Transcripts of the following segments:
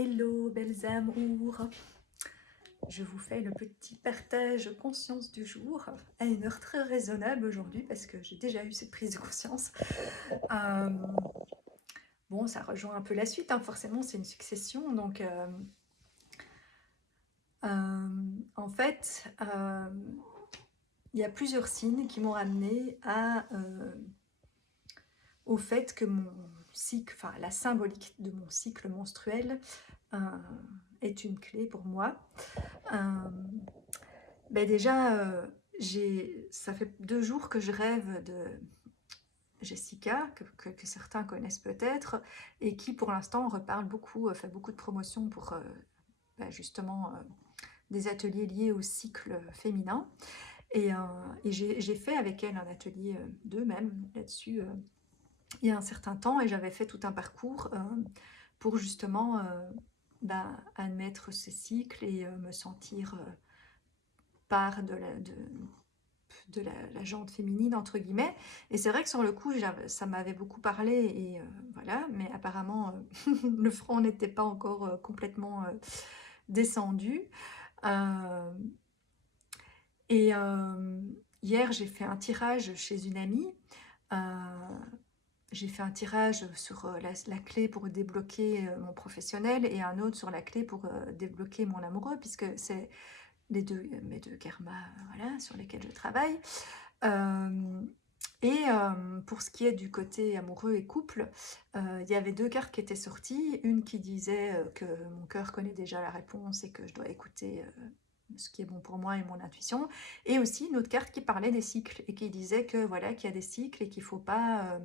Hello, belles amours! Je vous fais le petit partage conscience du jour à une heure très raisonnable aujourd'hui parce que j'ai déjà eu cette prise de conscience. Euh, bon, ça rejoint un peu la suite, hein, forcément, c'est une succession. Donc, en fait, il y a plusieurs signes qui m'ont ramené au fait que mon cycle, enfin la symbolique de mon cycle menstruel euh, est une clé pour moi. Euh, déjà, ça fait 2 jours que je rêve de Jessica, que certains connaissent peut-être, et qui pour l'instant reparle beaucoup, fait beaucoup de promotions pour justement des ateliers liés au cycle féminin. Et j'ai fait avec elle un atelier d'eux-mêmes là-dessus il y a un certain temps, et j'avais fait tout un parcours pour justement admettre ces cycles et me sentir part de la jante féminine entre guillemets. Et c'est vrai que sur le coup ça m'avait beaucoup parlé, et voilà, mais apparemment le front n'était pas encore complètement descendu. Euh, et hier j'ai fait un tirage chez une amie. euh, j'ai fait un tirage sur la clé pour débloquer mon professionnel, et un autre sur la clé pour débloquer mon amoureux, puisque c'est mes deux karmas voilà, sur lesquels je travaille. Euh, pour ce qui est du côté amoureux et couple, il y avait 2 cartes qui étaient sorties. Une qui disait que mon cœur connaît déjà la réponse et que je dois écouter ce qui est bon pour moi et mon intuition. Et aussi une autre carte qui parlait des cycles et qui disait que voilà, qu'il y a des cycles et qu'il ne faut pas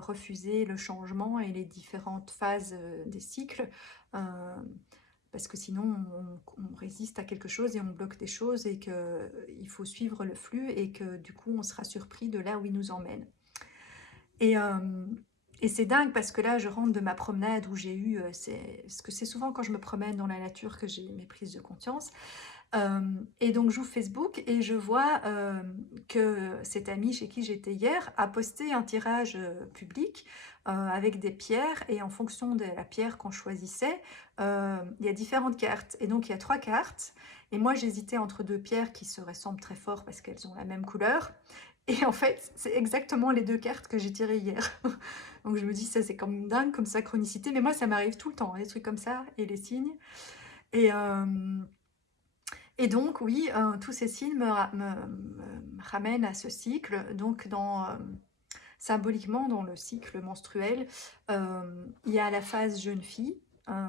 refuser le changement et les différentes phases des cycles. Parce que sinon on résiste à quelque chose et on bloque des choses, et qu'il faut suivre le flux, et que du coup on sera surpris de là où il nous emmène. Et, euh, et c'est dingue parce que là je rentre de ma promenade où j'ai eu, parce que c'est souvent quand je me promène dans la nature que j'ai mes prises de conscience. Et donc j'ouvre Facebook et je vois que cette amie chez qui j'étais hier a posté un tirage public avec des pierres, et en fonction de la pierre qu'on choisissait, il y a différentes cartes. Et donc il y a 3 cartes, et moi j'hésitais entre 2 pierres qui se ressemblent très fort parce qu'elles ont la même couleur. Et en fait, c'est exactement les 2 cartes que j'ai tirées hier. Donc je me dis, ça c'est comme dingue comme synchronicité, mais moi ça m'arrive tout le temps, les trucs comme ça, et les signes. Et, euh, et donc, oui, tous ces signes me ramènent à ce cycle. Donc, symboliquement, dans le cycle menstruel, il y a la phase jeune fille. euh,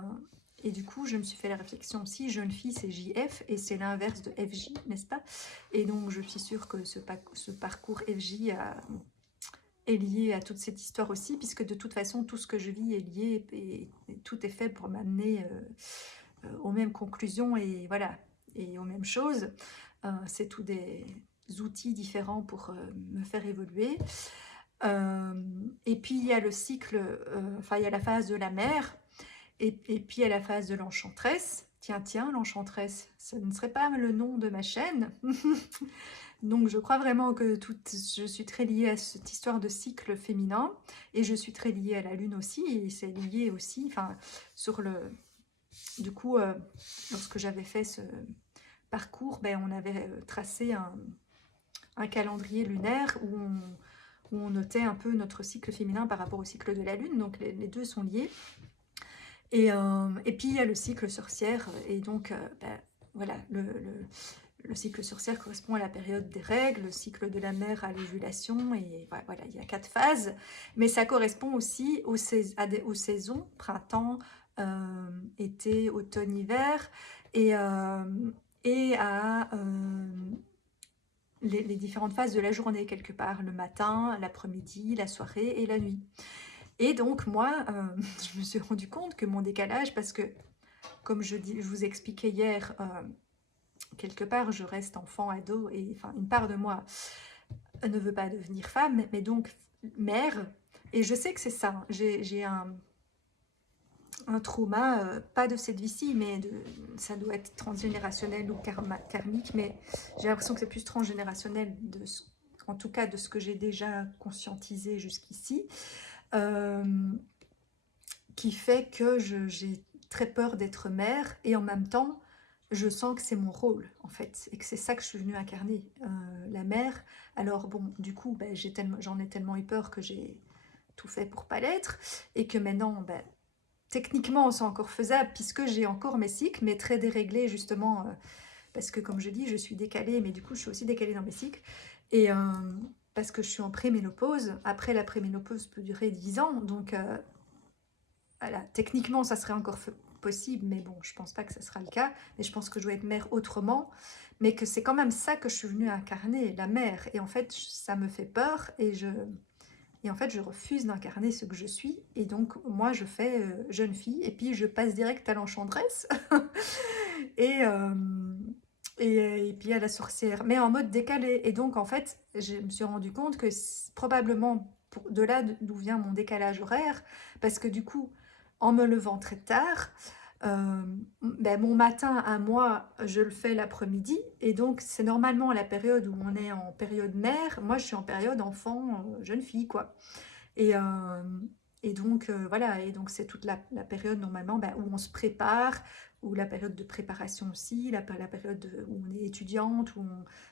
et du coup, je me suis fait la réflexion aussi, jeune fille, c'est JF, et c'est l'inverse de FJ, n'est-ce pas? Et donc, je suis sûre que ce parcours FJ est lié à toute cette histoire aussi, puisque de toute façon, tout ce que je vis est lié, et tout est fait pour m'amener aux mêmes conclusions, et voilà, et aux mêmes choses. C'est tous des outils différents pour me faire évoluer. Et puis il y a le cycle, enfin il y a la phase de la mère, et puis il y a la phase de l'enchanteresse. Tiens, l'enchanteresse, ça ne serait pas le nom de ma chaîne. Donc je crois vraiment que je suis très liée à cette histoire de cycle féminin, et je suis très liée à la lune aussi, et c'est lié aussi, enfin, sur le... Du coup, lorsque j'avais fait ce parcours, on avait tracé un calendrier lunaire où on notait un peu notre cycle féminin par rapport au cycle de la lune, donc les deux sont liés. Et puis il y a le cycle sorcière, et donc voilà, le cycle sorcière correspond à la période des règles, le cycle de la mère à l'ovulation, et voilà, il y a 4 phases, mais ça correspond aussi aux saisons, printemps, été, automne, hiver, et, euh, et à les différentes phases de la journée quelque part, le matin, l'après-midi, la soirée et la nuit. Et donc moi, je me suis rendu compte que mon décalage, parce que comme je vous expliquais hier, quelque part je reste enfant, ado, et enfin une part de moi ne veut pas devenir femme, mais donc mère. Et je sais que c'est ça, j'ai un trauma, pas de cette vie-ci, mais ça doit être transgénérationnel ou karmique, mais j'ai l'impression que c'est plus transgénérationnel, en tout cas de ce que j'ai déjà conscientisé jusqu'ici, euh, qui fait que j'ai très peur d'être mère et en même temps, je sens que c'est mon rôle en fait et que c'est ça que je suis venue incarner, la mère. Alors bon, du coup, ben, j'en ai tellement eu peur que j'ai tout fait pour pas l'être et que maintenant, ben, techniquement, c'est encore faisable puisque j'ai encore mes cycles, mais très déréglés justement, parce que comme je dis, je suis décalée, mais du coup, je suis aussi décalée dans mes cycles. Et parce que je suis en préménopause. Après, la préménopause peut durer 10 ans, donc voilà, techniquement, ça serait encore possible, mais bon, je pense pas que ça sera le cas. Mais je pense que je dois être mère autrement, mais que c'est quand même ça que je suis venue incarner, la mère. Et en fait, ça me fait peur et en fait, je refuse d'incarner ce que je suis. Et donc, moi, je fais jeune fille et puis je passe direct à l'enchanteresse et, et puis à la sorcière, mais en mode décalé. Et donc, en fait, je me suis rendu compte que probablement de là d'où vient mon décalage horaire, parce que du coup, en me levant très tard, euh, ben, mon matin à moi, je le fais l'après-midi, et donc c'est normalement la période où on est en période mère. Moi, je suis en période enfant, jeune fille, quoi. Et, donc, voilà, et donc c'est toute la période normalement où on se prépare, ou la période de préparation aussi, la période où on est étudiante,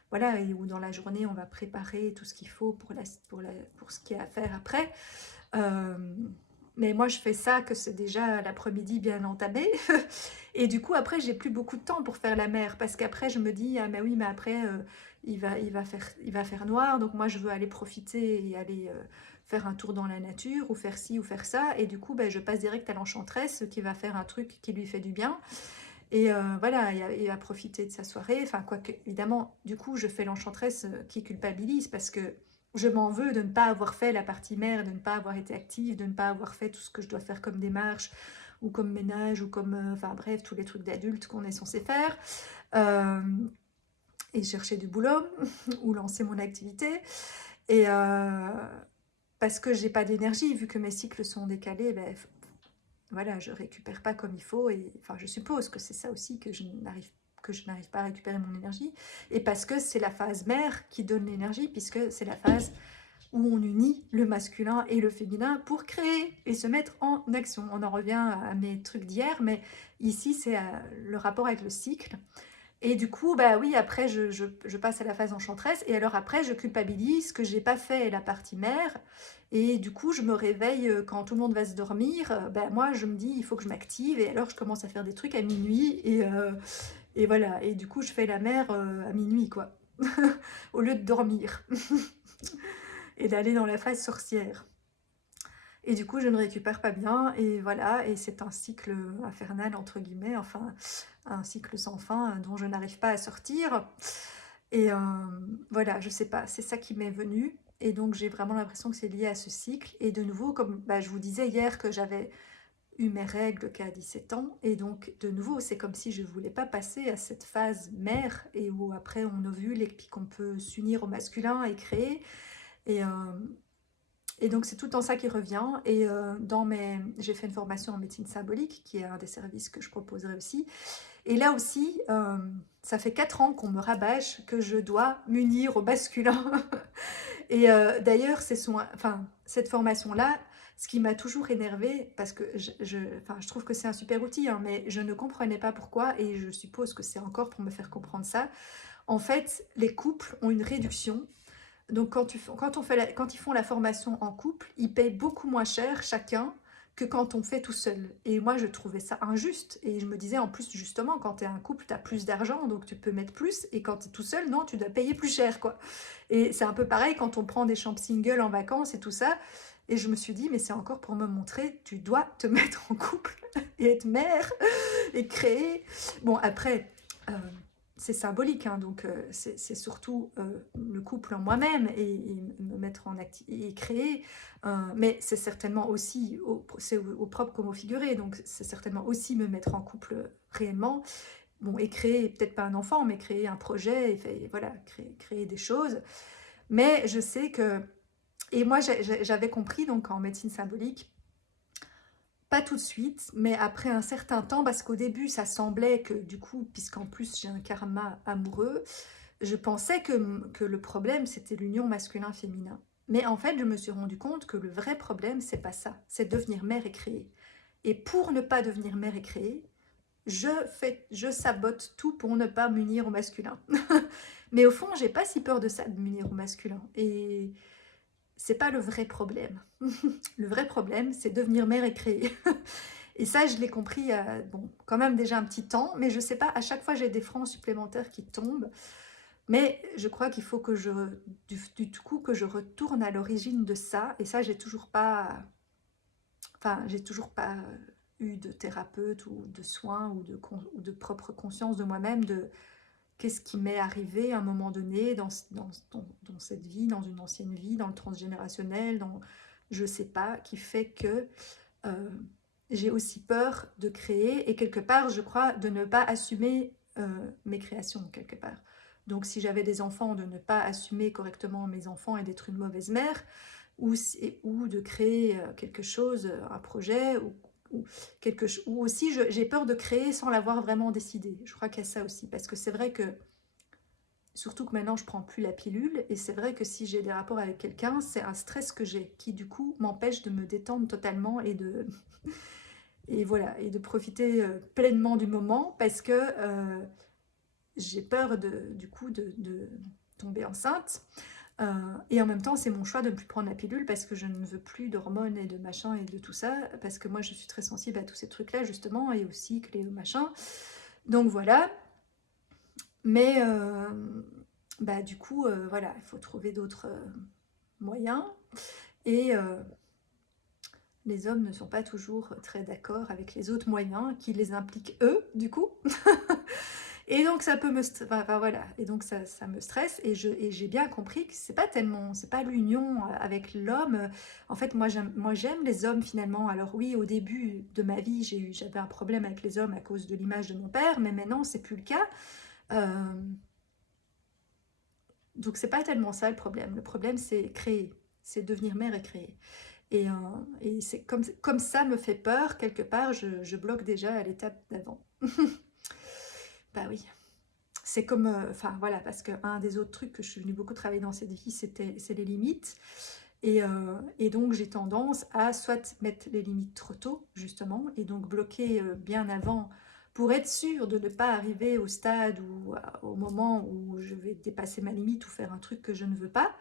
voilà, et où dans la journée on va préparer tout ce qu'il faut pour ce qu'il y a à faire après. Euh, mais moi je fais ça que c'est déjà l'après-midi bien entamé. Et du coup après j'ai plus beaucoup de temps pour faire la mer, parce qu'après je me dis, ah mais oui, mais après il va faire noir, donc moi je veux aller profiter et aller faire un tour dans la nature, ou faire ci ou faire ça, et du coup ben, je passe direct à l'enchanteresse qui va faire un truc qui lui fait du bien. Et voilà, il va profiter de sa soirée. Enfin, quoique, évidemment, du coup, je fais l'enchanteresse qui culpabilise, parce que je m'en veux de ne pas avoir fait la partie mère, de ne pas avoir été active, de ne pas avoir fait tout ce que je dois faire comme démarche, ou comme ménage, ou comme, enfin bref, tous les trucs d'adulte qu'on est censé faire. Euh, et chercher du boulot, ou lancer mon activité. Et parce que j'ai pas d'énergie, vu que mes cycles sont décalés, ben, voilà, je récupère pas comme il faut. Et enfin, je suppose que c'est ça aussi que je n'arrive pas à récupérer mon énergie. Et parce que c'est la phase mère qui donne l'énergie, puisque c'est la phase où on unit le masculin et le féminin pour créer et se mettre en action. On en revient à mes trucs d'hier, mais ici c'est le rapport avec le cycle. Et du coup, bah oui, après, je passe à la phase enchanteresse. Et alors après, je culpabilise que j'ai pas fait la partie mère. Et du coup, je me réveille quand tout le monde va se dormir. Ben, moi, je me dis, il faut que je m'active. Et alors, je commence à faire des trucs à minuit. Et voilà. Et du coup, je fais la mère à minuit, quoi. Au lieu de dormir. Et d'aller dans la phase sorcière. Et du coup, je ne récupère pas bien. Et voilà. Et c'est un cycle infernal, entre guillemets. Enfin, un cycle sans fin dont je n'arrive pas à sortir. Et voilà, je sais pas, c'est ça qui m'est venu. Et donc j'ai vraiment l'impression que c'est lié à ce cycle. Et de nouveau, comme bah, je vous disais hier que j'avais eu mes règles qu'à 17 ans. Et donc de nouveau, c'est comme si je voulais pas passer à cette phase mère, et où après on ovule et puis qu'on peut s'unir au masculin et créer. Et, donc c'est tout le temps ça qui revient. Et j'ai fait une formation en médecine symbolique, qui est un des services que je proposerai aussi. Et là aussi, ça fait 4 ans qu'on me rabâche que je dois m'unir au masculin. Et d'ailleurs, cette formation-là, ce qui m'a toujours énervée, parce que je trouve que c'est un super outil, hein, mais je ne comprenais pas pourquoi, et je suppose que c'est encore pour me faire comprendre ça. En fait, les couples ont une réduction. Donc quand ils font la formation en couple, ils payent beaucoup moins cher chacun que quand on fait tout seul. Et moi, je trouvais ça injuste. Et je me disais, en plus, justement, quand tu es un couple, tu as plus d'argent, donc tu peux mettre plus. Et quand tu es tout seul, non, tu dois payer plus cher, quoi. Et c'est un peu pareil quand on prend des chambres single en vacances et tout ça. Et je me suis dit, mais c'est encore pour me montrer, tu dois te mettre en couple et être mère et créer. Bon, après, euh, c'est symbolique, hein, donc c'est surtout le couple en moi-même, et me mettre en activité et créer, mais c'est certainement aussi, c'est au propre comme au figuré, donc c'est certainement aussi me mettre en couple réellement, bon, et créer, peut-être pas un enfant, mais créer un projet, et voilà, créer des choses. Mais je sais que, et moi j'avais compris donc en médecine symbolique, pas tout de suite, mais après un certain temps, parce qu'au début, ça semblait que du coup, puisqu'en plus j'ai un karma amoureux, je pensais que le problème, c'était l'union masculin-féminin. Mais en fait, je me suis rendu compte que le vrai problème, c'est pas ça, c'est devenir mère et créer. Et pour ne pas devenir mère et créer, je sabote tout pour ne pas m'unir au masculin. Mais au fond, j'ai pas si peur de ça, de m'unir au masculin. Et c'est pas le vrai problème. Le vrai problème, c'est devenir mère et créer. Et ça, je l'ai compris, bon, quand même déjà un petit temps, mais je sais pas, à chaque fois, j'ai des francs supplémentaires qui tombent. Mais je crois qu'il faut que du coup, que je retourne à l'origine de ça. Et ça, j'ai toujours pas, enfin, j'ai toujours pas eu de thérapeute ou de soins ou de propre conscience de moi-même de qu'est-ce qui m'est arrivé à un moment donné dans cette vie, dans une ancienne vie, dans le transgénérationnel, dans je sais pas, qui fait que euh, j'ai aussi peur de créer et quelque part, je crois, de ne pas assumer mes créations quelque part. Donc si j'avais des enfants, de ne pas assumer correctement mes enfants et d'être une mauvaise mère, ou de créer quelque chose, un projet, ou, ou aussi j'ai peur de créer sans l'avoir vraiment décidé. Je crois qu'il y a ça aussi, parce que c'est vrai que, surtout que maintenant je prends plus la pilule, et c'est vrai que si j'ai des rapports avec quelqu'un, c'est un stress que j'ai, qui du coup m'empêche de me détendre totalement et voilà, et de profiter pleinement du moment, parce que j'ai peur du coup de tomber enceinte. Et en même temps, c'est mon choix de ne plus prendre la pilule parce que je ne veux plus d'hormones et de machin et de tout ça, parce que moi, je suis très sensible à tous ces trucs-là, justement, et aussi que les machins. Donc voilà. Mais bah, du coup, voilà, il faut trouver d'autres moyens. Et les hommes ne sont pas toujours très d'accord avec les autres moyens qui les impliquent eux, du coup. Et donc ça peut me enfin, voilà, et donc ça me stresse, et j'ai bien compris que c'est pas tellement, c'est pas l'union avec l'homme. En fait, moi j'aime les hommes finalement. Alors oui, au début de ma vie, j'avais un problème avec les hommes à cause de l'image de mon père, mais maintenant c'est plus le cas. Euh, donc c'est pas tellement ça le problème. Le problème c'est créer, c'est devenir mère et créer. Et c'est comme ça me fait peur quelque part. Je bloque déjà à l'étape d'avant. Bah oui. C'est comme, enfin voilà, parce qu'un des autres trucs que je suis venue beaucoup travailler dans cette vie, c'est les limites. Et donc j'ai tendance à soit mettre les limites trop tôt, justement, et donc bloquer bien avant pour être sûre de ne pas arriver au stade ou au moment où je vais dépasser ma limite ou faire un truc que je ne veux pas.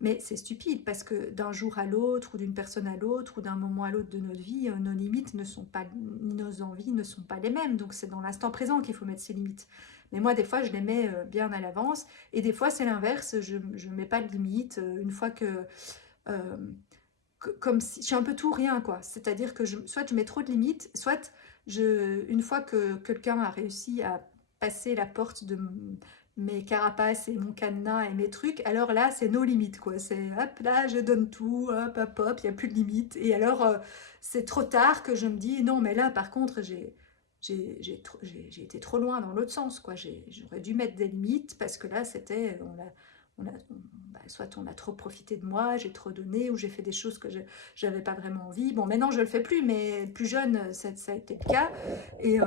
Mais c'est stupide parce que d'un jour à l'autre, ou d'une personne à l'autre, ou d'un moment à l'autre de notre vie, nos limites ne sont pas, ni nos envies ne sont pas les mêmes. Donc c'est dans l'instant présent qu'il faut mettre ses limites. Mais moi, des fois, je les mets bien à l'avance. Et des fois, c'est l'inverse. Je ne mets pas de limites. Une fois euh, comme si je suis un peu tout ou rien, quoi. C'est-à-dire que soit je mets trop de limites, soit une fois que quelqu'un a réussi à passer la porte de mes carapaces et mon cadenas et mes trucs, alors là, c'est nos limites, quoi. C'est hop, là, je donne tout, hop, hop, hop, il n'y a plus de limites. Et alors, c'est trop tard que je me dis, non, mais là, par contre, j'ai été trop loin dans l'autre sens, quoi. J'aurais dû mettre des limites parce que là, c'était, bah, soit on a trop profité de moi, j'ai trop donné, ou j'ai fait des choses que je n'avais pas vraiment envie. Bon, maintenant, je le fais plus, mais plus jeune, ça a été le cas. Et,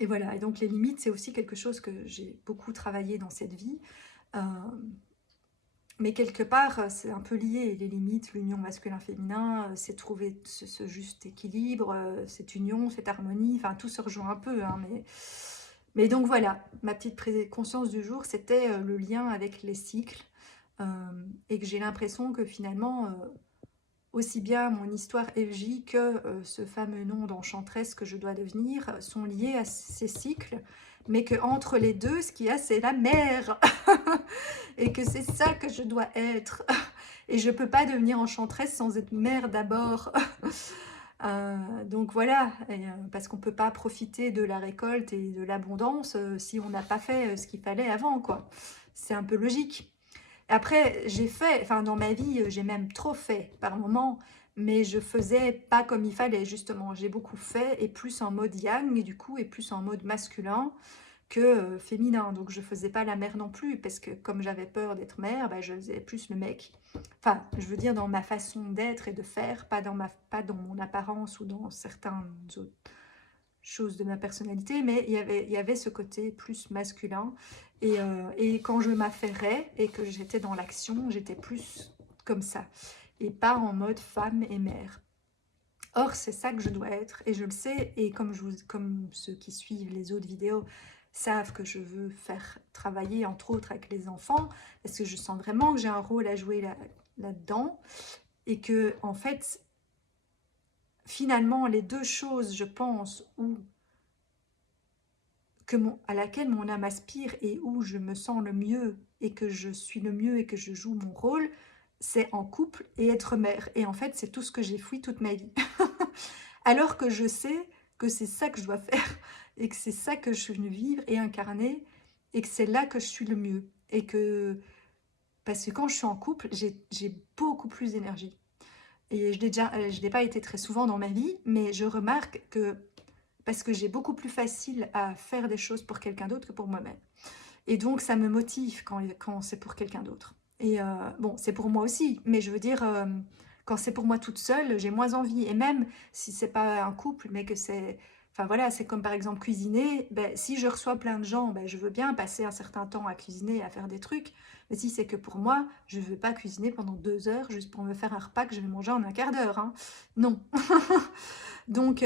et voilà, et donc les limites, c'est aussi quelque chose que j'ai beaucoup travaillé dans cette vie. Euh, mais quelque part, c'est un peu lié, les limites, l'union masculin-féminin, c'est trouver ce juste équilibre, cette union, cette harmonie, enfin tout se rejoint un peu, hein, mais donc voilà, ma petite conscience du jour, c'était le lien avec les cycles, euh, et que j'ai l'impression que finalement, aussi bien mon histoire FJ que ce fameux nom d'enchanteresse que je dois devenir sont liés à ces cycles, mais que entre les deux, ce qu'il y a, c'est la mer, et que c'est ça que je dois être. Et je peux pas devenir enchanteresse sans être mère d'abord. Donc voilà, parce qu'on peut pas profiter de la récolte et de l'abondance si on n'a pas fait ce qu'il fallait avant, quoi. C'est un peu logique. Après, j'ai fait, enfin dans ma vie, j'ai même trop fait par moment, mais je faisais pas comme il fallait, justement. J'ai beaucoup fait, et plus en mode yang, du coup, et plus en mode masculin que féminin. Donc je faisais pas la mère non plus, parce que comme j'avais peur d'être mère, bah, je faisais plus le mec. Enfin, je veux dire dans ma façon d'être et de faire, pas dans mon apparence ou dans certaines autres choses de ma personnalité, mais il y avait ce côté plus masculin. Et quand je m'affairais et que j'étais dans l'action, j'étais plus comme ça. Et pas en mode femme et mère. Or, c'est ça que je dois être et je le sais. Et comme ceux qui suivent les autres vidéos savent que je veux faire travailler entre autres avec les enfants, parce que je sens vraiment que j'ai un rôle à jouer là-dedans et que en fait, finalement, les deux choses, je pense, à laquelle mon âme aspire et où je me sens le mieux et que je suis le mieux et que je joue mon rôle, c'est en couple et être mère. Et en fait, c'est tout ce que j'ai fui toute ma vie. Alors que je sais que c'est ça que je dois faire et que c'est ça que je suis venue vivre et incarner et que c'est là que je suis le mieux. Et que, parce que quand je suis en couple, j'ai beaucoup plus d'énergie. Et je n'ai pas été très souvent dans ma vie, mais je remarque que, parce que j'ai beaucoup plus facile à faire des choses pour quelqu'un d'autre que pour moi-même. Et donc, ça me motive quand c'est pour quelqu'un d'autre. Et bon, c'est pour moi aussi, mais je veux dire, quand c'est pour moi toute seule, j'ai moins envie. Et même si c'est pas un couple, mais que c'est... Enfin voilà, c'est comme par exemple cuisiner. Ben, si je reçois plein de gens, ben, je veux bien passer un certain temps à cuisiner, à faire des trucs. Mais si c'est que pour moi, je ne veux pas cuisiner pendant 2 heures juste pour me faire un repas que je vais manger en un quart d'heure. Hein. Non. Donc,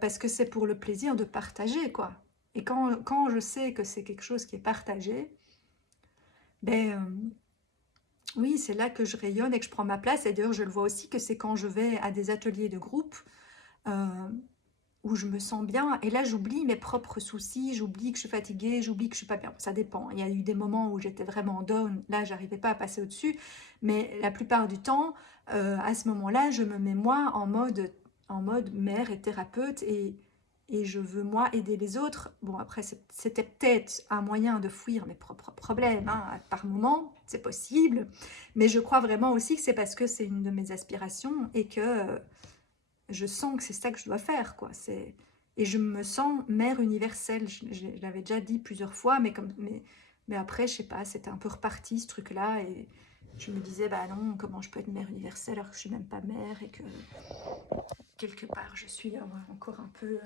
parce que c'est pour le plaisir de partager, quoi. Et quand je sais que c'est quelque chose qui est partagé, ben oui, c'est là que je rayonne et que je prends ma place. Et d'ailleurs, je le vois aussi que c'est quand je vais à des ateliers de groupe euh, où je me sens bien. Et là, j'oublie mes propres soucis, j'oublie que je suis fatiguée, j'oublie que je suis pas bien. Ça dépend. Il y a eu des moments où j'étais vraiment down. Là, j'arrivais pas à passer au-dessus. Mais la plupart du temps, à ce moment-là, je me mets moi en mode mère et thérapeute et je veux moi aider les autres. Bon, après, c'était peut-être un moyen de fuir mes propres problèmes, hein, par moment, c'est possible. Mais je crois vraiment aussi que c'est parce que c'est une de mes aspirations et que je sens que c'est ça que je dois faire, quoi. Et je me sens mère universelle. Je l'avais déjà dit plusieurs fois, mais après, je sais pas, c'était un peu reparti ce truc-là. Et je me disais, bah non, comment je peux être mère universelle alors que je suis même pas mère et que quelque part, je suis encore un peu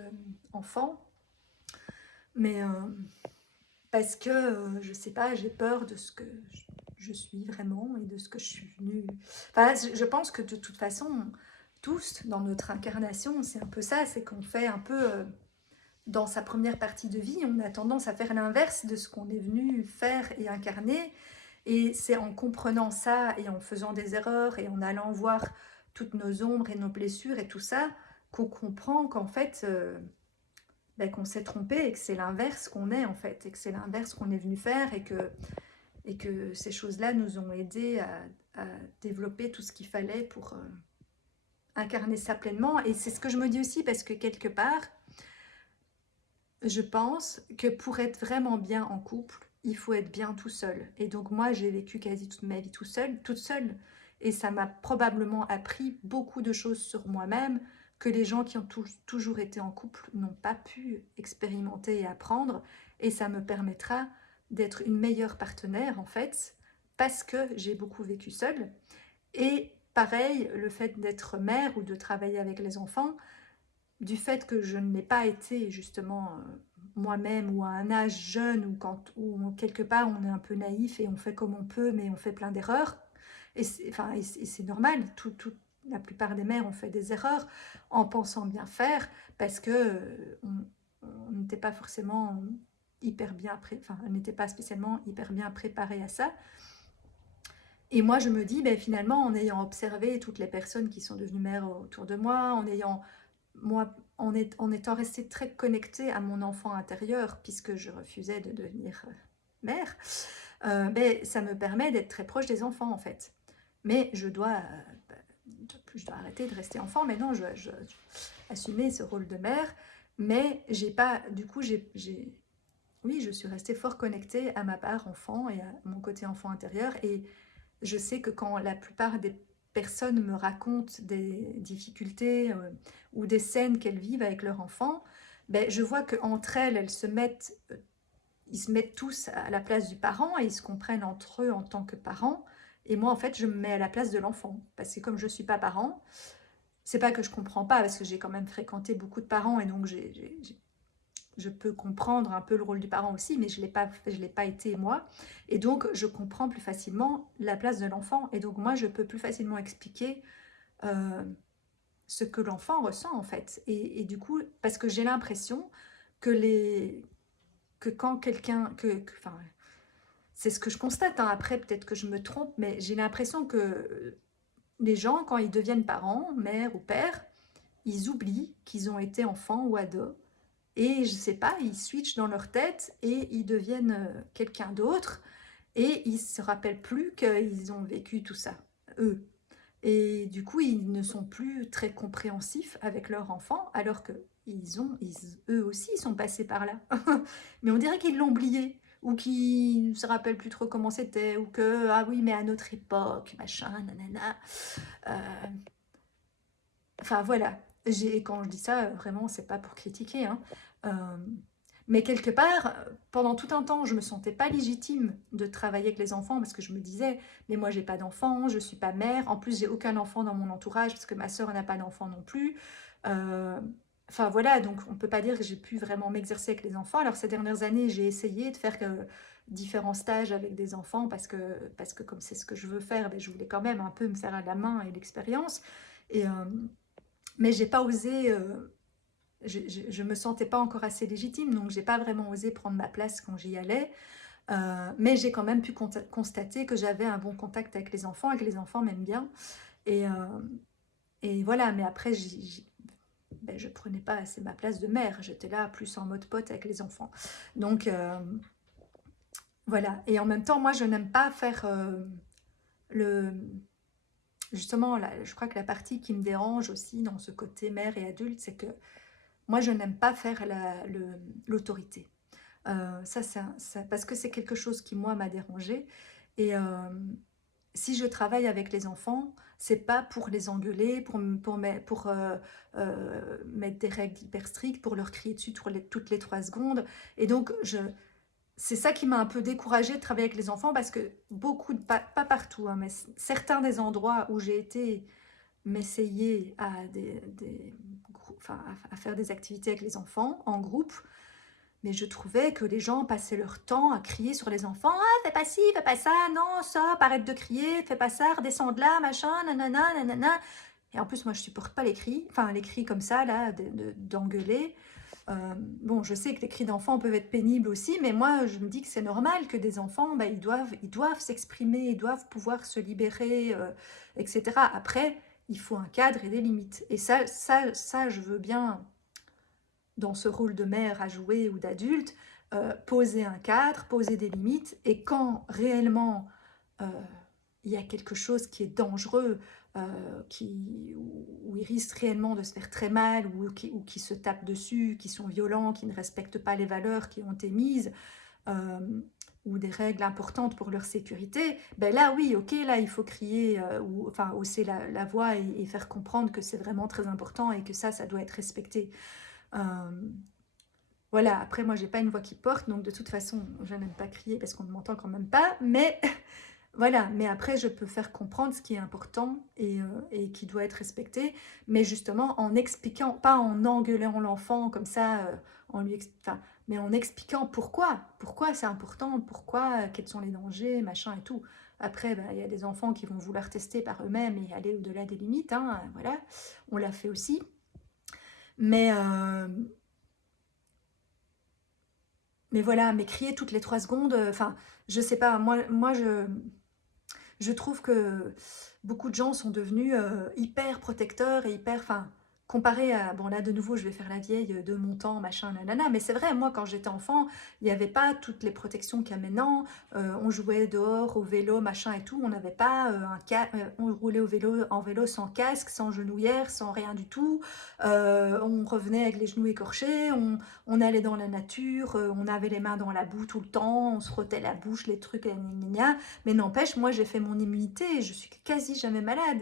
enfant. Mais parce que, je sais pas, j'ai peur de ce que je suis vraiment et de ce que je suis venue. Enfin, je pense que de toute façon, tous, dans notre incarnation, c'est un peu ça, c'est qu'on fait un peu, dans sa première partie de vie, on a tendance à faire l'inverse de ce qu'on est venu faire et incarner. Et c'est en comprenant ça et en faisant des erreurs et en allant voir toutes nos ombres et nos blessures et tout ça, qu'on comprend qu'en fait, ben, qu'on s'est trompé et que c'est l'inverse qu'on est en fait, et que c'est l'inverse qu'on est venu faire et que ces choses-là nous ont aidés à développer tout ce qu'il fallait pour incarner ça pleinement. Et c'est ce que je me dis aussi parce que quelque part, je pense que pour être vraiment bien en couple, il faut être bien tout seul. Et donc moi, j'ai vécu quasi toute ma vie toute seule. Et ça m'a probablement appris beaucoup de choses sur moi-même que les gens qui ont toujours été en couple n'ont pas pu expérimenter et apprendre. Et ça me permettra d'être une meilleure partenaire, en fait, parce que j'ai beaucoup vécu seule. Et pareil, le fait d'être mère ou de travailler avec les enfants, du fait que je ne l'ai pas été justement moi-même ou à un âge jeune où quelque part on est un peu naïf et on fait comme on peut mais on fait plein d'erreurs et c'est normal, la plupart des mères ont fait des erreurs en pensant bien faire parce que on n'était pas forcément hyper bien enfin on n'était pas spécialement hyper bien préparé à ça. Et moi, je me dis, ben, finalement, en ayant observé toutes les personnes qui sont devenues mères autour de moi, en étant restée très connectée à mon enfant intérieur, puisque je refusais de devenir mère, ben, ça me permet d'être très proche des enfants, en fait. Mais je dois arrêter de rester enfant. Maintenant, je assumer ce rôle de mère. Mais j'ai pas, du coup, oui, je suis restée fort connectée à ma part enfant et à mon côté enfant intérieur. Et je sais que quand la plupart des personnes me racontent des difficultés ou des scènes qu'elles vivent avec leur enfant, ben, je vois qu'entre elles, ils se mettent tous à la place du parent et ils se comprennent entre eux en tant que parents. Et moi, en fait, je me mets à la place de l'enfant. Parce que comme je ne suis pas parent, c'est pas que je comprends pas, parce que j'ai quand même fréquenté beaucoup de parents et donc je peux comprendre un peu le rôle du parent aussi, mais je l'ai pas été moi. Et donc, je comprends plus facilement la place de l'enfant. Et donc, moi, je peux plus facilement expliquer ce que l'enfant ressent en fait. Et du coup, parce que j'ai l'impression que les que quand quelqu'un enfin, c'est ce que je constate, hein, après peut-être que je me trompe, mais j'ai l'impression que les gens, quand ils deviennent parents, mère ou père, ils oublient qu'ils ont été enfants ou ados. Et je sais pas, ils switchent dans leur tête et ils deviennent quelqu'un d'autre. Et ils se rappellent plus qu'ils ont vécu tout ça, eux. Et du coup, ils ne sont plus très compréhensifs avec leur enfant, alors que eux aussi, ils sont passés par là. Mais on dirait qu'ils l'ont oublié, ou qu'ils ne se rappellent plus trop comment c'était, ou que, ah oui, mais à notre époque, machin, nanana. Euh, Enfin, voilà. Quand je dis ça, vraiment, c'est pas pour critiquer, hein. Euh, mais quelque part, pendant tout un temps, je me sentais pas légitime de travailler avec les enfants parce que je me disais, mais moi j'ai pas d'enfant, je suis pas mère, en plus j'ai aucun enfant dans mon entourage parce que ma sœur n'a pas d'enfant non plus. Euh, Enfin voilà, donc on peut pas dire que j'ai pu vraiment m'exercer avec les enfants. Alors ces dernières années, j'ai essayé de faire différents stages avec des enfants parce que comme c'est ce que je veux faire, ben, je voulais quand même un peu me faire à la main et l'expérience. Et, mais j'ai pas osé, je me sentais pas encore assez légitime, donc j'ai pas vraiment osé prendre ma place quand j'y allais. Mais j'ai quand même pu constater que j'avais un bon contact avec les enfants et que les enfants m'aiment bien. Et, voilà, mais après, ben, je prenais pas assez ma place de mère. J'étais là plus en mode pote avec les enfants. Donc voilà. Et en même temps, moi, je n'aime pas faire le... Justement, là, je crois que la partie qui me dérange aussi dans ce côté mère et adulte, c'est que moi, je n'aime pas faire l'autorité. Ça, parce que c'est quelque chose qui, moi, m'a dérangée. Et si je travaille avec les enfants, c'est pas pour les engueuler, pour mettre des règles hyper strictes, pour leur crier dessus toutes les 3 secondes. Et donc, c'est ça qui m'a un peu découragée de travailler avec les enfants parce que pas partout, hein, mais certains des endroits où j'ai été m'essayer enfin, à faire des activités avec les enfants en groupe, mais je trouvais que les gens passaient leur temps à crier sur les enfants. Ah, fais pas ci, fais pas ça, non, ça, arrête de crier, fais pas ça, redescends de là, machin, nanana, nanana. Et en plus, moi, je supporte pas les cris, enfin, les cris comme ça, là, d'engueuler. Bon, je sais que les cris d'enfants peuvent être pénibles aussi, mais moi, je me dis que c'est normal que des enfants, bah, ils doivent s'exprimer, ils doivent pouvoir se libérer, etc. Après, il faut un cadre et des limites. Et ça, je veux bien dans ce rôle de mère à jouer ou d'adulte, poser un cadre, poser des limites, et quand réellement euh, il y a quelque chose qui est dangereux, où ils risquent réellement de se faire très mal, ou qui se tapent dessus, qui sont violents, qui ne respectent pas les valeurs qui ont été mises, ou des règles importantes pour leur sécurité, ben là oui, ok, là il faut crier, ou enfin hausser la voix et faire comprendre que c'est vraiment très important et que ça doit être respecté. Euh, voilà, après moi j'ai pas une voix qui porte, donc de toute façon je n'aime pas crier parce qu'on ne m'entend quand même pas, mais voilà, mais après je peux faire comprendre ce qui est important et qui doit être respecté, mais justement en expliquant, pas en engueulant l'enfant comme ça, enfin, mais en expliquant pourquoi c'est important, quels sont les dangers, machin et tout. Après, bah, il y a des enfants qui vont vouloir tester par eux-mêmes et aller au-delà des limites, hein, voilà, on l'a fait aussi. Mais, voilà, mais crier toutes les 3 secondes, enfin, je sais pas, je trouve que beaucoup de gens sont devenus hyper protecteurs et hyper, enfin, comparé à, bon là de nouveau je vais faire la vieille de mon temps, machin, nanana, mais c'est vrai, moi quand j'étais enfant, il n'y avait pas toutes les protections qu'il y a maintenant. On jouait dehors au vélo, machin et tout, on n'avait pas on roulait en vélo sans casque, sans genouillère, sans rien du tout. On revenait avec les genoux écorchés, on allait dans la nature, on avait les mains dans la boue tout le temps, on se frottait la bouche, les trucs, gna gna gna. Mais n'empêche, moi j'ai fait mon immunité et je suis quasi jamais malade.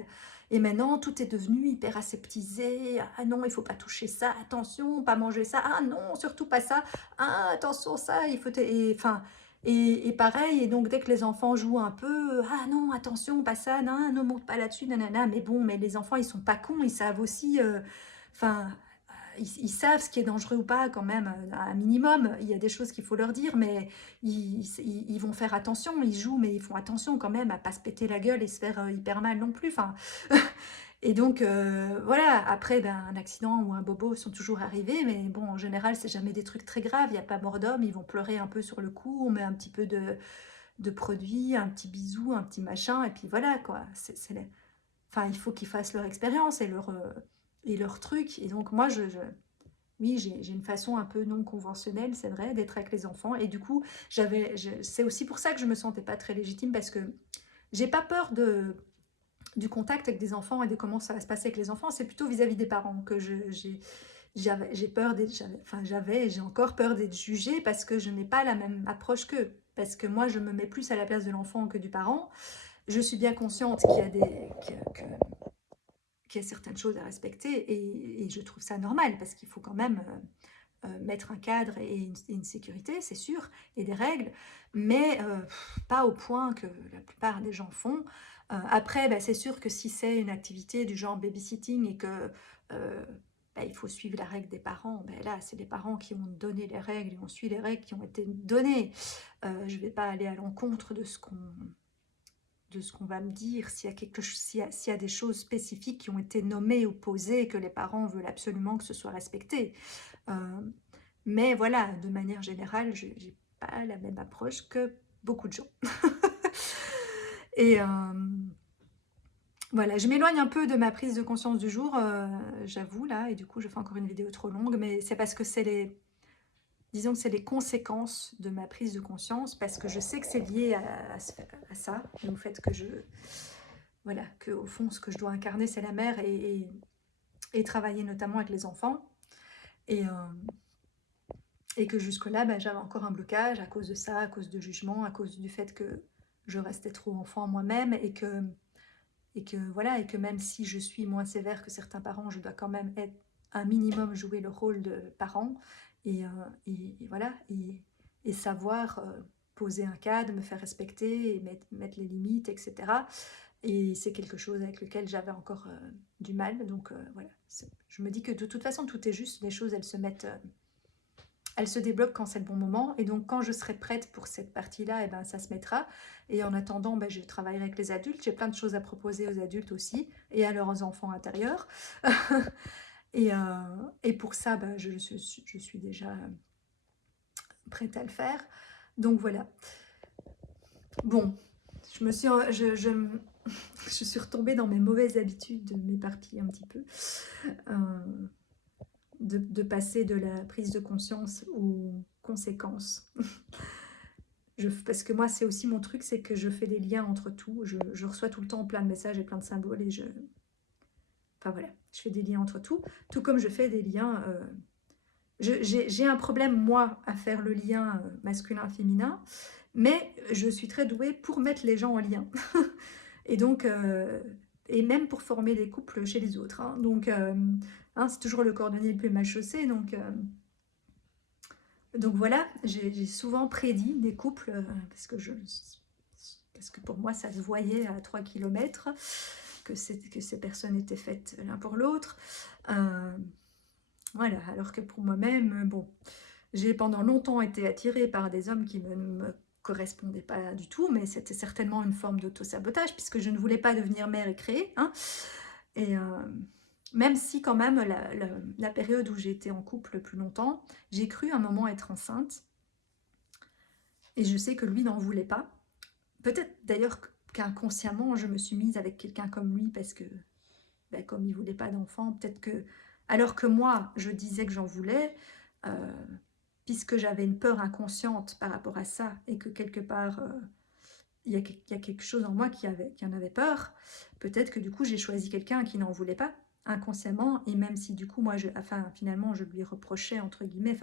Et maintenant, tout est devenu hyper aseptisé. Ah non, il faut pas toucher ça. Attention, pas manger ça. Ah non, surtout pas ça. Ah, attention, ça, il faut... Enfin, et pareil, et donc dès que les enfants jouent un peu, ah non, attention, pas ça, non, ne monte pas là-dessus, nanana. Mais bon, mais les enfants, ils sont pas cons, ils savent aussi... Enfin, ils savent ce qui est dangereux ou pas quand même, à un minimum. Il y a des choses qu'il faut leur dire, mais ils vont faire attention. Ils jouent, mais ils font attention quand même à pas se péter la gueule et se faire hyper mal non plus. Enfin, Et donc, voilà, après, ben, un accident ou un bobo sont toujours arrivés, mais bon, en général, c'est jamais des trucs très graves, il y a pas mort d'homme, ils vont pleurer un peu sur le coup, on met un petit peu de produit, un petit bisou, un petit machin, et puis voilà, quoi. Enfin, il faut qu'ils fassent leur expérience et leur truc. Et donc, moi, oui, j'ai une façon un peu non conventionnelle, c'est vrai, d'être avec les enfants. Et du coup, c'est aussi pour ça que je me sentais pas très légitime, parce que j'ai pas peur du contact avec des enfants et de comment ça va se passer avec les enfants. C'est plutôt vis-à-vis des parents que j'ai peur et j'ai encore peur d'être jugée, parce que je n'ai pas la même approche qu'eux. Parce que moi, je me mets plus à la place de l'enfant que du parent. Je suis bien consciente qu'il y a certaines choses à respecter, et je trouve ça normal, parce qu'il faut quand même mettre un cadre et une sécurité, c'est sûr, et des règles, mais pas au point que la plupart des gens font. Après, bah, c'est sûr que si c'est une activité du genre babysitting et que bah, il faut suivre la règle des parents, bah, là, c'est les parents qui ont donné les règles et on suit les règles qui ont été données. Je ne vais pas aller à l'encontre de ce qu'on va me dire, s'il y a des choses spécifiques qui ont été nommées ou posées et que les parents veulent absolument que ce soit respecté. Euh, mais voilà, de manière générale, je n'ai pas la même approche que beaucoup de gens. Et voilà, je m'éloigne un peu de ma prise de conscience du jour, j'avoue, là, et du coup, je fais encore une vidéo trop longue, mais c'est parce que disons que c'est les conséquences de ma prise de conscience, parce que je sais que c'est lié à ça, au fait que voilà, que au fond, ce que je dois incarner, c'est la mère, et travailler notamment avec les enfants. Et que jusque-là, ben, j'avais encore un blocage à cause de ça, à cause de jugement, à cause du fait que je restais trop enfant moi-même, et que même si je suis moins sévère que certains parents, je dois quand même être un minimum jouer le rôle de parent, et voilà, et savoir poser un cadre, me faire respecter, et mettre les limites, etc. Et c'est quelque chose avec lequel j'avais encore du mal. Donc voilà, je me dis que de toute façon, tout est juste, les choses, elles se débloquent quand c'est le bon moment. Et donc, quand je serai prête pour cette partie-là, et ben, ça se mettra. Et en attendant, ben, je travaillerai avec les adultes. J'ai plein de choses à proposer aux adultes aussi, et à leurs enfants intérieurs. et, et pour ça, ben, je suis déjà prête à le faire. Donc voilà. Bon, je suis retombée dans mes mauvaises habitudes de m'éparpiller un petit peu. Euh, de passer de la prise de conscience aux conséquences. Parce que moi, c'est aussi mon truc, c'est que je fais des liens entre tout. Je reçois tout le temps plein de messages et plein de symboles, et enfin voilà, je fais des liens entre tout comme je fais des liens. J'ai un problème, moi, à faire le lien masculin-féminin, mais je suis très douée pour mettre les gens en lien. Et donc, et même pour former des couples chez les autres. Hein. Donc, hein, c'est toujours le cordonnier le plus mal chaussé. Donc voilà, j'ai souvent prédit des couples, parce que pour moi, ça se voyait à 3 kilomètres que ces personnes étaient faites l'un pour l'autre. Voilà, alors que pour moi-même, bon, j'ai pendant longtemps été attirée par des hommes qui ne me correspondaient pas du tout, mais c'était certainement une forme d'auto-sabotage, puisque je ne voulais pas devenir mère et créer. Hein. Et même si quand même, la période où j'ai été en couple le plus longtemps, j'ai cru un moment être enceinte, et je sais que lui n'en voulait pas. Peut-être d'ailleurs qu'inconsciemment, je me suis mise avec quelqu'un comme lui, parce que ben, comme il ne voulait pas d'enfant, peut-être que... Alors que moi, je disais que j'en voulais, puisque j'avais une peur inconsciente par rapport à ça, et que quelque part, il y a quelque chose en moi qui en avait peur, peut-être que du coup, j'ai choisi quelqu'un qui n'en voulait pas, inconsciemment, et même si du coup, moi, finalement, je lui reprochais, entre guillemets,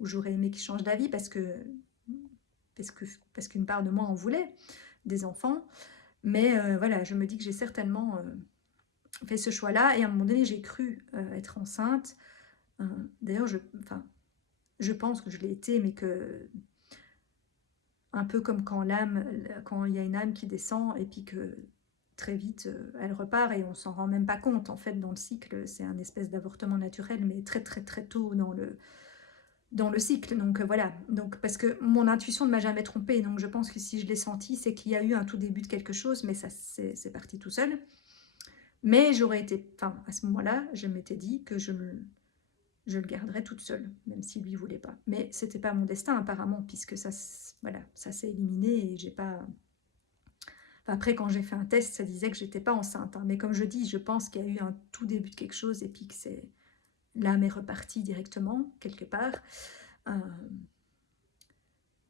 ou j'aurais aimé qu'il change d'avis, parce qu'une part de moi en voulait des enfants, mais voilà, je me dis que j'ai certainement fait ce choix-là, et à un moment donné, j'ai cru être enceinte. D'ailleurs, je pense que je l'ai été, mais que un peu comme quand il y a une âme qui descend, et puis que très vite, elle repart, et on s'en rend même pas compte. En fait, dans le cycle, c'est un espèce d'avortement naturel, mais très très très tôt dans le cycle. Donc voilà, donc, parce que mon intuition ne m'a jamais trompée, donc je pense que si je l'ai senti, c'est qu'il y a eu un tout début de quelque chose, mais ça c'est parti tout seul. Mais j'aurais été, enfin, à ce moment-là, je m'étais dit que je le garderais toute seule, même si lui voulait pas. Mais c'était pas mon destin apparemment, puisque ça, voilà, ça s'est éliminé et j'ai pas. Enfin, après, quand j'ai fait un test, ça disait que j'étais pas enceinte. Hein. Mais comme je dis, je pense qu'il y a eu un tout début de quelque chose et puis que c'est l'âme est repartie directement quelque part. Euh,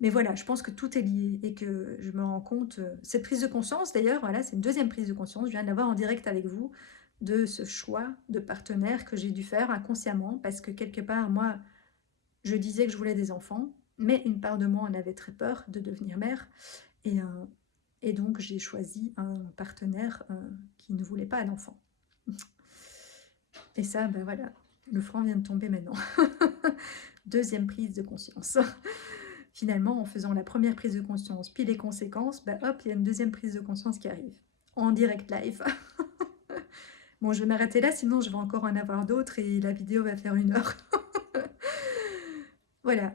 Mais voilà, je pense que tout est lié et que je me rends compte, cette prise de conscience d'ailleurs, voilà, c'est une deuxième prise de conscience, je viens de l'avoir en direct avec vous, de ce choix de partenaire que j'ai dû faire inconsciemment, parce que quelque part, moi, je disais que je voulais des enfants, mais une part de moi en avait très peur de devenir mère, et, euh, et donc j'ai choisi un partenaire qui ne voulait pas d'enfant. Et ça, ben voilà, le franc vient de tomber maintenant. Deuxième prise de conscience. Finalement, en faisant la première prise de conscience, puis les conséquences, bah hop, il y a une deuxième prise de conscience qui arrive, en direct live. Bon, je vais m'arrêter là, sinon je vais encore en avoir d'autres et la vidéo va faire 1 heure. Voilà.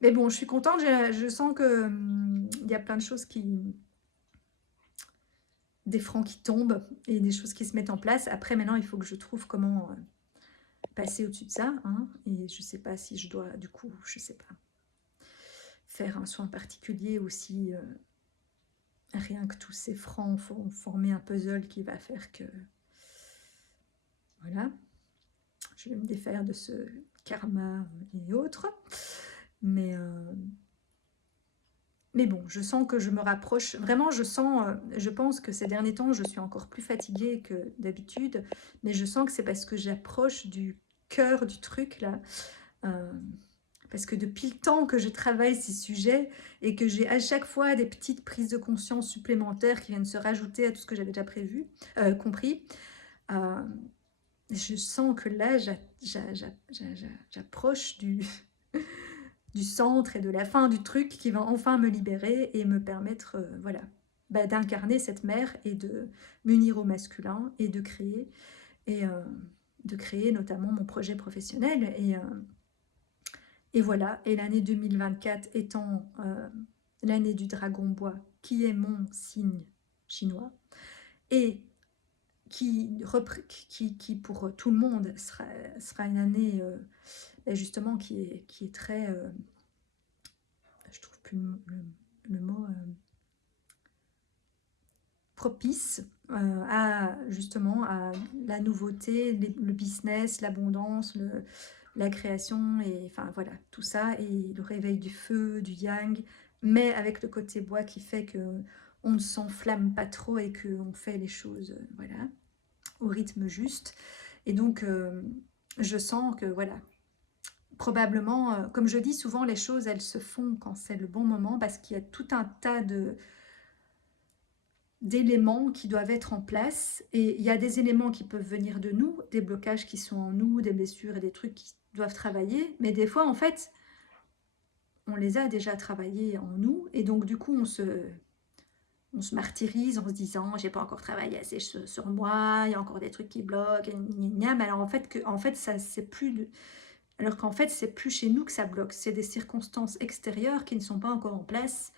Mais bon, je suis contente, je sens que il y a plein de choses qui... des francs qui tombent et des choses qui se mettent en place. Après, maintenant, il faut que je trouve comment passer au-dessus de ça. Hein, et je sais pas si je dois, du coup, je sais pas, faire un soin particulier aussi... rien que tous ces francs vont former un puzzle qui va faire que... Voilà. Je vais me défaire de ce karma et autres. Mais bon, je sens que je me rapproche. Vraiment, je sens... je pense que ces derniers temps, je suis encore plus fatiguée que d'habitude. Mais je sens que c'est parce que j'approche du cœur du truc, là. Parce que depuis le temps que je travaille ces sujets et que j'ai à chaque fois des petites prises de conscience supplémentaires qui viennent se rajouter à tout ce que j'avais déjà prévu, compris, euh, je sens que là, j'approche du centre et de la fin du truc qui va enfin me libérer et me permettre voilà, bah, d'incarner cette mère et de m'unir au masculin et et de créer notamment mon projet professionnel. Et voilà, et l'année 2024 étant l'année du dragon bois, qui est mon signe chinois, et qui pour tout le monde sera une année justement qui est très, je trouve plus le mot, propice à justement à la nouveauté, le business, l'abondance, la création, et enfin voilà, tout ça, et le réveil du feu, du yang, mais avec le côté bois qui fait que on ne s'enflamme pas trop et qu'on fait les choses voilà, au rythme juste. Et donc, je sens que voilà, probablement, comme je dis souvent, les choses, elles se font quand c'est le bon moment, parce qu'il y a tout un tas d'éléments qui doivent être en place, et il y a des éléments qui peuvent venir de nous, des blocages qui sont en nous, des blessures et des trucs qui doivent travailler, mais des fois en fait on les a déjà travaillés en nous, et donc du coup on se martyrise en se disant j'ai pas encore travaillé assez sur moi, il y a encore des trucs qui bloquent, mais alors en fait ça c'est plus alors qu'en fait c'est plus chez nous que ça bloque, c'est des circonstances extérieures qui ne sont pas encore en place.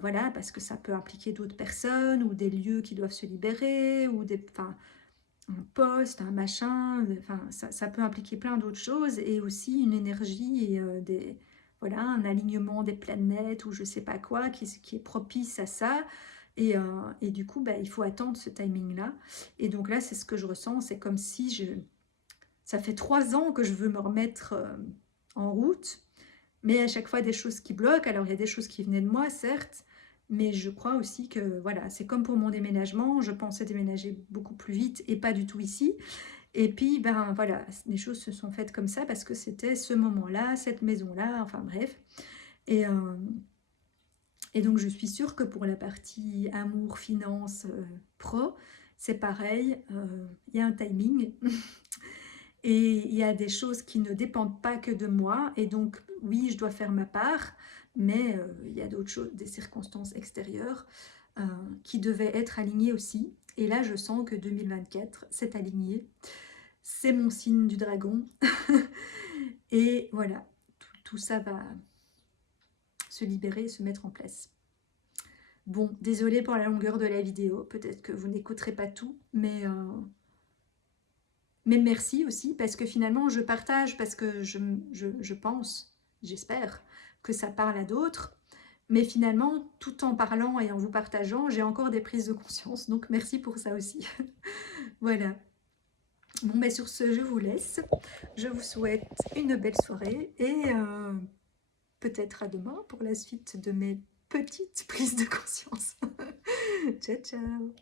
Voilà, parce que ça peut impliquer d'autres personnes ou des lieux qui doivent se libérer ou enfin, un poste, un machin, enfin, ça peut impliquer plein d'autres choses, et aussi une énergie et voilà, un alignement des planètes ou je sais pas quoi qui est propice à ça. Et du coup, bah, il faut attendre ce timing-là. Et donc là, c'est ce que je ressens, c'est comme si ça fait 3 ans que je veux me remettre en route, mais à chaque fois des choses qui bloquent. Alors il y a des choses qui venaient de moi, certes, mais je crois aussi que voilà, c'est comme pour mon déménagement, je pensais déménager beaucoup plus vite et pas du tout ici. Et puis ben voilà, les choses se sont faites comme ça parce que c'était ce moment-là, cette maison-là, enfin bref. Et, euh, et donc je suis sûre que pour la partie amour, finance, pro, c'est pareil, il y a un timing. Et il y a des choses qui ne dépendent pas que de moi. Et donc, oui, je dois faire ma part, mais il y a d'autres choses, des circonstances extérieures qui devaient être alignées aussi. Et là, je sens que 2024 s'est aligné. C'est mon signe du dragon. Et voilà, tout ça va se libérer et se mettre en place. Bon, désolée pour la longueur de la vidéo. Peut-être que vous n'écouterez pas tout, mais Mais merci aussi parce que finalement je partage, parce que je pense, j'espère que ça parle à d'autres. Mais finalement, tout en parlant et en vous partageant, j'ai encore des prises de conscience. Donc merci pour ça aussi. Voilà. Bon, ben sur ce, je vous laisse. Je vous souhaite une belle soirée et peut-être à demain pour la suite de mes petites prises de conscience. Ciao, ciao.